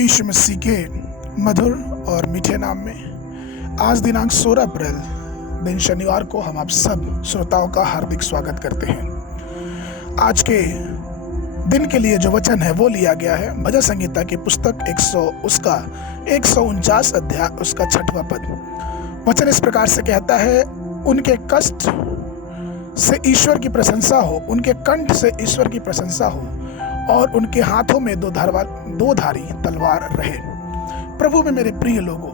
प्रभु यीशु मसीह के मधुर और मीठे नाम में आज दिनांक 16 अप्रैल दिन शनिवार को हम आप सब श्रोताओं का हार्दिक स्वागत करते हैं। आज के दिन के लिए जो वचन है वो लिया गया है भजन संहिता की पुस्तक 149 अध्याय उसका 6वां पद। वचन इस प्रकार से कहता है, उनके कष्ट से ईश्वर की प्रशंसा हो, उनके कंठ से ईश्वर की प्रशंसा हो और उनके हाथों में दो धारी तलवार रहे। प्रभु में मेरे प्रिय लोगों,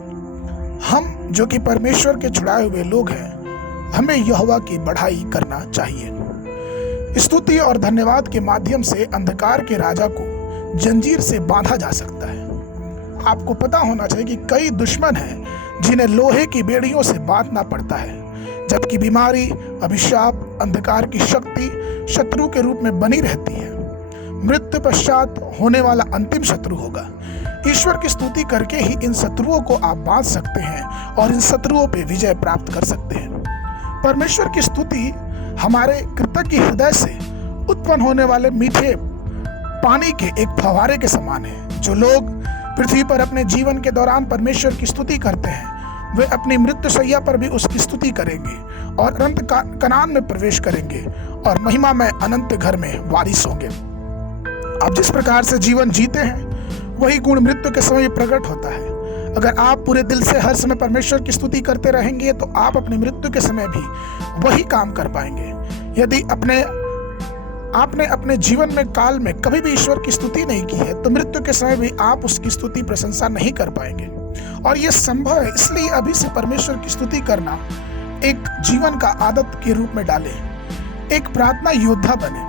हम जो कि परमेश्वर के छुड़ाए हुए लोग हैं, हमें यहोवा की बढ़ाई करना चाहिए। स्तुति और धन्यवाद के माध्यम से अंधकार के राजा को जंजीर से बांधा जा सकता है। आपको पता होना चाहिए कि कई दुश्मन हैं जिन्हें लोहे की बेड़ियों से बांधना पड़ता है, जबकि बीमारी, अभिशाप, अंधकार की शक्ति शत्रु के रूप में बनी रहती है। मृत्यु पश्चात होने वाला अंतिम शत्रु होगा। ईश्वर की स्तुति करके ही इन शत्रुओं को आप बांध सकते हैं और इन शत्रुओं पे विजय प्राप्त कर सकते हैं। परमेश्वर की स्तुति हमारे कृतज्ञ हृदय से उत्पन्न होने वाले मीठे पानी के एक फव्वारे के समान है। जो लोग पृथ्वी पर अपने जीवन के दौरान परमेश्वर की स्तुति करते हैं, वे अपनी मृत्यु शैया पर भी उसकी स्तुति करेंगे और अनंत कनान में प्रवेश करेंगे और महिमा में अनंत घर में वारिस होंगे। आप जिस प्रकार से जीवन जीते हैं वही गुण मृत्यु के समय प्रकट होता है। अगर आप पूरे दिल से हर समय परमेश्वर की स्तुति करते रहेंगे तो आप अपनी मृत्यु के समय भी वही काम कर पाएंगे। यदि आपने अपने जीवन में काल में कभी भी ईश्वर की स्तुति नहीं की है तो मृत्यु के समय भी आप उसकी स्तुति प्रशंसा नहीं कर पाएंगे। और यह संभव है, इसलिए अभी से परमेश्वर की स्तुति करना एक जीवन का आदत के रूप में डालें। एक प्रार्थना योद्धा बने।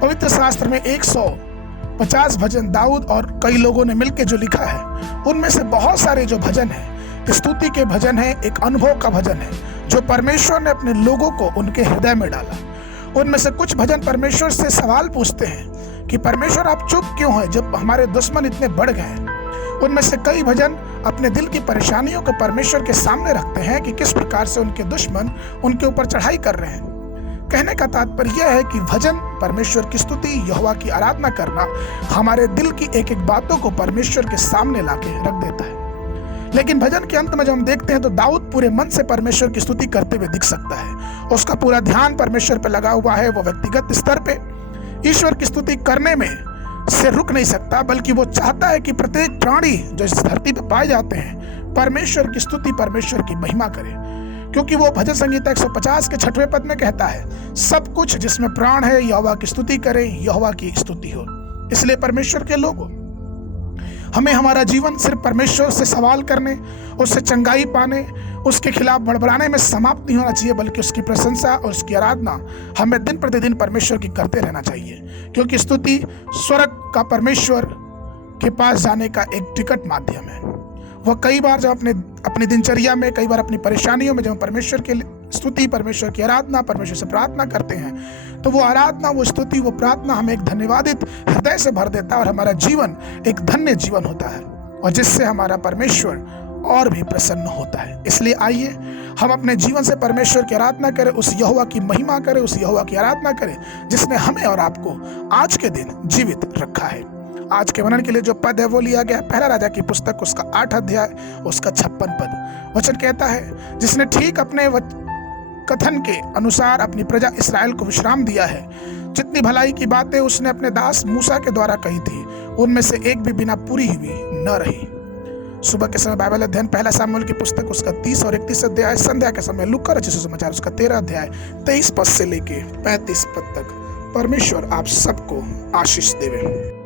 पवित्र शास्त्र में 150 भजन दाऊद और कई लोगों ने मिलकर जो लिखा है, उनमें से बहुत सारे जो भजन हैं स्तुति के भजन हैं, एक अनुभव का भजन है जो परमेश्वर ने अपने लोगों को उनके हृदय में डाला। उनमें से कुछ भजन परमेश्वर से सवाल पूछते हैं कि परमेश्वर आप चुप क्यों हैं जब हमारे दुश्मन इतने बढ़ गए हैं। उनमें से कई भजन अपने दिल की परेशानियों को परमेश्वर के सामने रखते हैं कि किस प्रकार से उनके दुश्मन उनके ऊपर चढ़ाई कर रहे हैं। कहने का तात्पर्य यह है कि भजन, परमेश्वर की स्तुति, यहोवा की आराधना करना हमारे दिल की एक एक बातों को परमेश्वर के सामने लाके रख देता है। लेकिन भजन के अंत में जब हम देखते हैं तो दाऊद पूरे मन से परमेश्वर की स्तुति करते हुए दिख सकता है। उसका पूरा ध्यान परमेश्वर पर लगा हुआ है। वो व्यक्तिगत स्तर पे ईश्वर की स्तुति करने में से रुक नहीं सकता, बल्कि वो चाहता है कि प्रत्येक प्राणी जो इस धरती पर पाए जाते हैं परमेश्वर की स्तुति, परमेश्वर की महिमा करे। क्योंकि वो भजन संहिता 150 के 6वें पद में कहता है, सब कुछ जिसमें प्राण है यहोवा की स्तुति करे, यहोवा की स्तुति हो। इसलिए परमेश्वर के लोगों, हमें हमारा जीवन सिर्फ परमेश्वर से सवाल करने, उससे चंगाई पाने, उसके खिलाफ बड़बड़ाने में समाप्त नहीं होना चाहिए, बल्कि उसकी प्रशंसा और उसकी आराधना हमें दिन प्रतिदिन परमेश्वर की करते रहना चाहिए। क्योंकि स्तुति स्वर्ग का परमेश्वर के पास जाने का एक टिकट माध्यम है। वह कई बार जब अपनी दिनचर्या में, कई बार अपनी परेशानियों में जब परमेश्वर की स्तुति, परमेश्वर की आराधना, परमेश्वर से प्रार्थना करते हैं तो वो आराधना, वो स्तुति, वो प्रार्थना हमें एक धन्यवादित हृदय से भर देता है और हमारा जीवन एक धन्य जीवन होता है और जिससे हमारा परमेश्वर और भी प्रसन्न होता है। इसलिए आइए हम अपने जीवन से परमेश्वर की आराधना करें, उस यहोवा की महिमा करें, उस यहोवा की आराधना करें जिसने हमें और आपको आज के दिन जीवित रखा है। आज के वर्णन के लिए जो पद है वो लिया गया पहला राजा की पुस्तक उसका 8 अध्याय उसका 56 पद। वचन कहता है, जिसने ठीक अपने कथन के अनुसार अपनी प्रजा इस्राएल को विश्राम दिया है, जितनी भलाई की बातें उसने अपने दास मूसा के द्वारा कही थी, उनमें से एक भी बिना पूरी हुई न रही। सुबह के समय बाइबल अध्ययन पहला सामुएल की पुस्तक उसका 30 और 31 अध्याय, संध्या के समय लूका रचित सुसमाचार उसका 13 अध्याय 23 पद से लेके 35 पद तक। परमेश्वर आप सबको आशीष देवे।